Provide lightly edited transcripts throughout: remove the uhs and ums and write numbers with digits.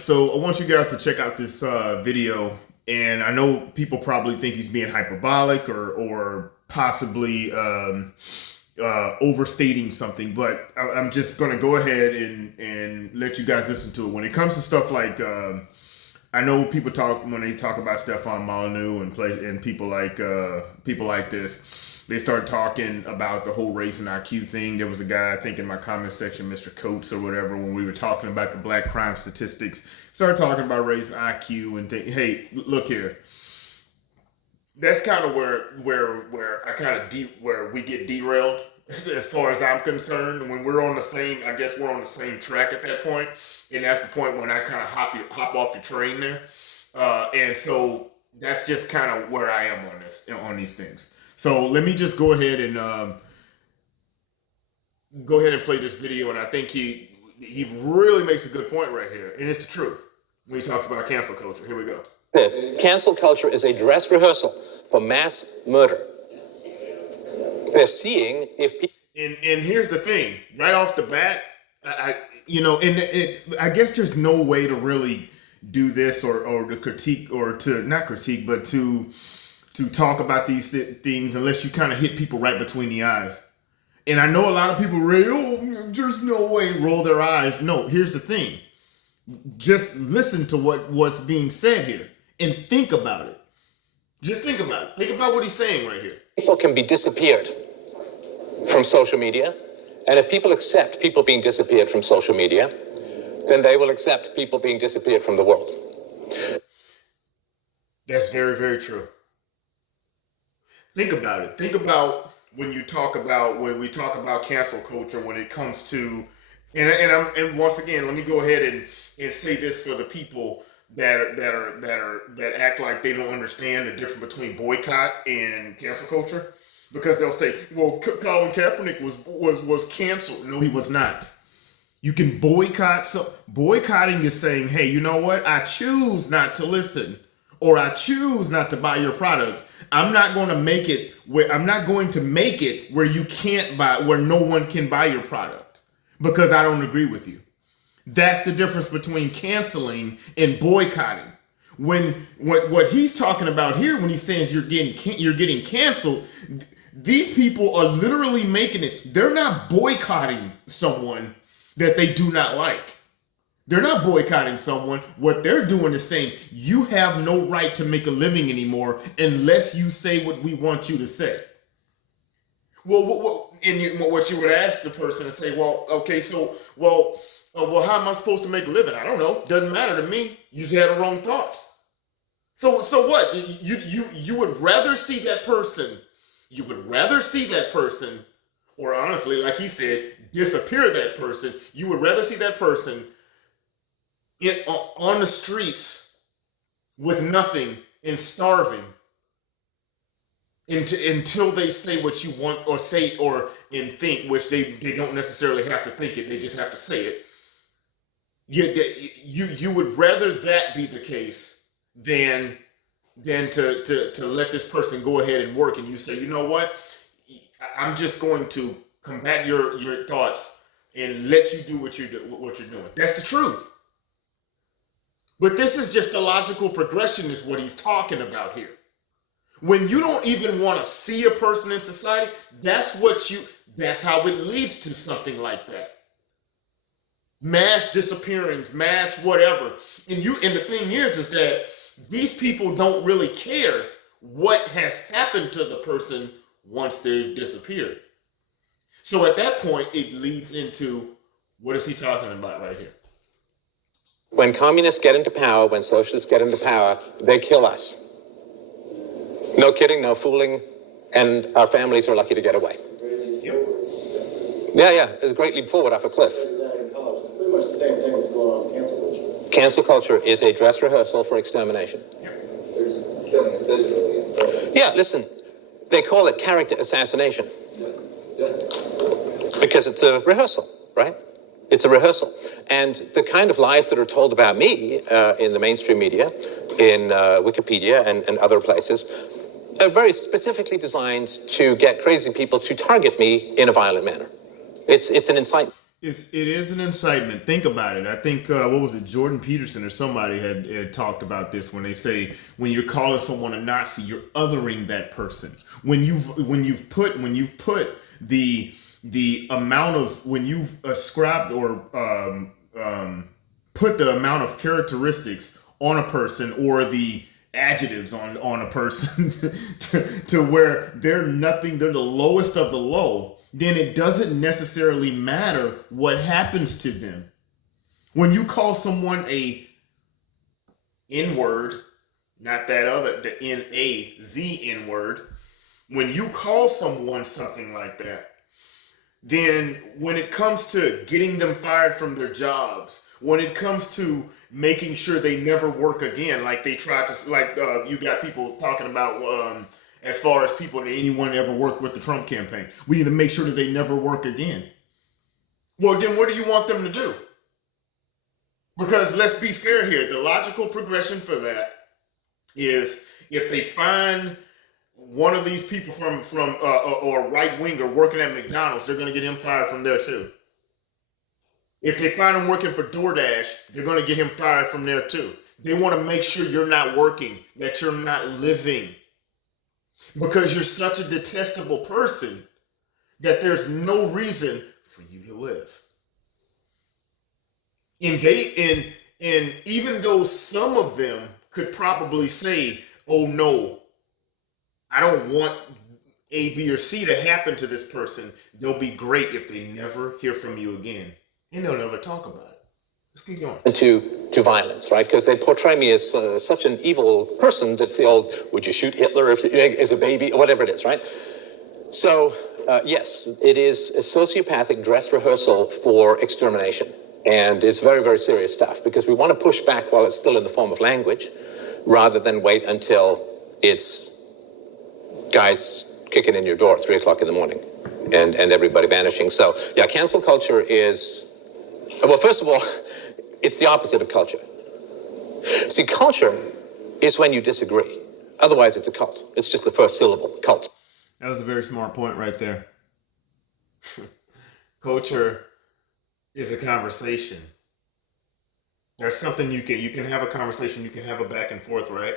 so I want you guys to check out this video, and I know people probably think he's being hyperbolic or possibly overstating something, but I'm just going to go ahead and let you guys listen to it. When it comes to stuff like, I know people talk when they talk about Stefan Molyneux and people like this. They start talking about the whole race and IQ thing. There was a guy, I think in my comment section, Mr. Coates or whatever, when we were talking about the black crime statistics, started talking about race and IQ and think, hey, look here. That's kind of where I kind of where we get derailed as far as I'm concerned. When we're on the same, I guess we're on the same track at that point, and that's the point when I kind of hop off the train there, and so that's just kind of where I am on these things. So let me just go ahead and play this video, and I think he really makes a good point right here, and it's the truth when he talks about cancel culture. Here we go. Cancel culture is a dress rehearsal for mass murder. They're seeing if people... And here's the thing, right off the bat, I guess there's no way to really do this or to critique or to not critique, but to talk about these things unless you kind of hit people right between the eyes. And I know a lot of people there's no way, roll their eyes. No, here's the thing. Just listen to what's being said here and think about it. Just think about it. Think about what he's saying right here. People can be disappeared from social media. And if people accept people being disappeared from social media, then they will accept people being disappeared from the world. That's very, very true. Think about it. Think about when we talk about cancel culture when it comes to, and once again, let me go ahead and say this for the people that act like they don't understand the difference between boycott and cancel culture, because they'll say, well, Colin Kaepernick was canceled. No, he was not. You can boycott. So boycotting is saying, hey, you know what? I choose not to listen, or I choose not to buy your product. I'm not going to make it where you can't buy, where no one can buy your product because I don't agree with you. That's the difference between canceling and boycotting. When what he's talking about here, when he's saying you're getting canceled, these people are literally making it. They're not boycotting someone that they do not like. They're not boycotting someone. What they're doing is saying, you have no right to make a living anymore unless you say what we want you to say. Well, what you would ask the person and say, well, okay, so, how am I supposed to make a living? I don't know. Doesn't matter to me. You just had the wrong thoughts. So what? You would rather see that person. You would rather see that person, or honestly, like he said, disappear that person. You would rather see that person on the streets with nothing and starving until they say what you want or say and think, which they don't necessarily have to think it, they just have to say it. You would rather that be the case than to let this person go ahead and work, and you say, you know what, I'm just going to combat your thoughts and let you do what you're doing. That's the truth. But this is just a logical progression is what he's talking about here. When you don't even want to see a person in society, that's how it leads to something like that. Mass disappearance, mass whatever. And the thing is that these people don't really care what has happened to the person once they've disappeared. So at that point, it leads into, what is he talking about right here? When communists get into power, when socialists get into power, they kill us. No kidding, no fooling, and our families are lucky to get away. Yep. Yeah, it's a great leap forward off a cliff. It's pretty much the same thing that's going on in cancel culture. Cancel culture is a dress rehearsal for extermination. There's killing us digitally and so. Yeah, listen, they call it character assassination. Because it's a rehearsal, right? It's a rehearsal. And the kind of lies that are told about me in the mainstream media, in Wikipedia and other places, are very specifically designed to get crazy people to target me in a violent manner. It's an incitement. it is an incitement. Think about it. I think what was it, Jordan Peterson or somebody had talked about this when they say when you're calling someone a Nazi, you're othering that person. When you've put the amount of when you've ascribed or put the amount of characteristics on a person or the adjectives on a person to where they're nothing, they're the lowest of the low, then it doesn't necessarily matter what happens to them. When you call someone a N-word, not that other, the N-A-Z N-word, when you call someone something like that, then when it comes to getting them fired from their jobs, when it comes to making sure they never work again, like they tried to, you got people talking about as far as people that anyone ever worked with the Trump campaign. We need to make sure that they never work again. Well, then what do you want them to do? Because let's be fair here. The logical progression for that is if they find one of these people from or right winger working at McDonald's, they're going to get him fired from there too. If they find him working for DoorDash, they're going to get him fired from there too. They want to make sure you're not working, that you're not living, because you're such a detestable person that there's no reason for you to live. And even though some of them could probably say, "Oh no, I don't want A, B, or C to happen to this person," they'll be great if they never hear from you again. And they'll never talk about it. Let's keep going. To violence, right? Because they portray me as such an evil person. That's the old, would you shoot Hitler if as a baby, or whatever it is, right? So, yes, it is a sociopathic dress rehearsal for extermination. And it's very, very serious stuff because we want to push back while it's still in the form of language rather than wait until it's guys kicking in your door at 3 o'clock in the morning and everybody vanishing. So, yeah, cancel culture is, well, first of all, it's the opposite of culture. See, culture is when you disagree. Otherwise, it's a cult. It's just the first syllable, cult. That was a very smart point right there. Culture is a conversation. There's something you can have a conversation, you can have a back and forth, right?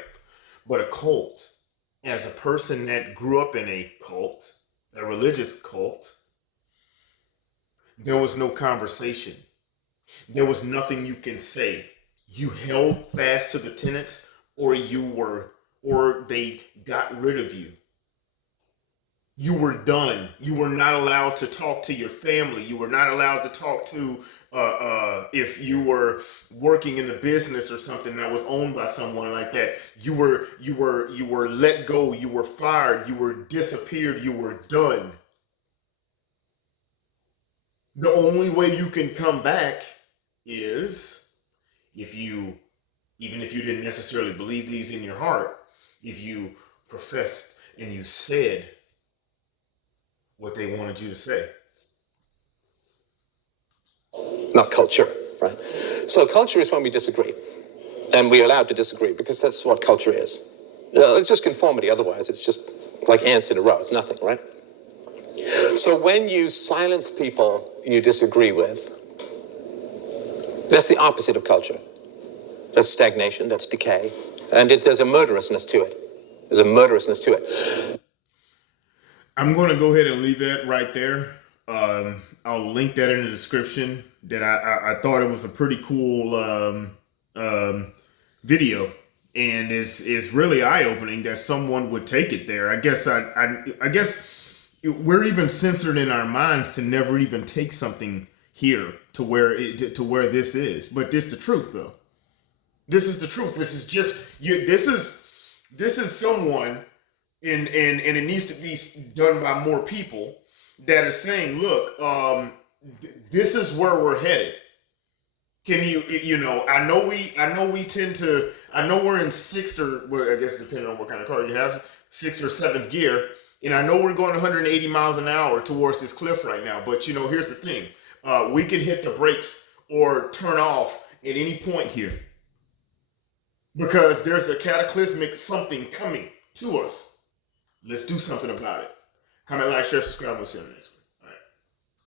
But a cult, as a person that grew up in a cult, a religious cult, there was no conversation. There was nothing you can say. You held fast to the tenets, or they got rid of you. You were done. You were not allowed to talk to your family. You were not allowed to talk to if you were working in the business or something that was owned by someone like that. You were let go. You were fired. You were disappeared. You were done. The only way you can come back is even if you didn't necessarily believe these in your heart, if you professed and you said what they wanted you to say. Not culture, right? So culture is when we disagree. And we're allowed to disagree because that's what culture is. It's just conformity, otherwise it's just like ants in a row. It's nothing, right? So when you silence people you disagree with, that's the opposite of culture. That's stagnation, that's decay. And there's a murderousness to it. There's a murderousness to it. I'm going to go ahead and leave that right there. I'll link that in the description. That I thought it was a pretty cool video, and it's really eye-opening that someone would take it there. I guess we're even censored in our minds to never even take something here to where this is. But this is the truth, though. This is the truth. This is just you. This is someone. And it needs to be done by more people that are saying, look, this is where we're headed. Can I know we're in sixth or, well, I guess depending on what kind of car you have, sixth or seventh gear. And I know we're going 180 miles an hour towards this cliff right now. But, here's the thing. We can hit the brakes or turn off at any point here. Because there's a cataclysmic something coming to us. Let's do something about it. Comment, like, share, subscribe. We'll see you on the next one.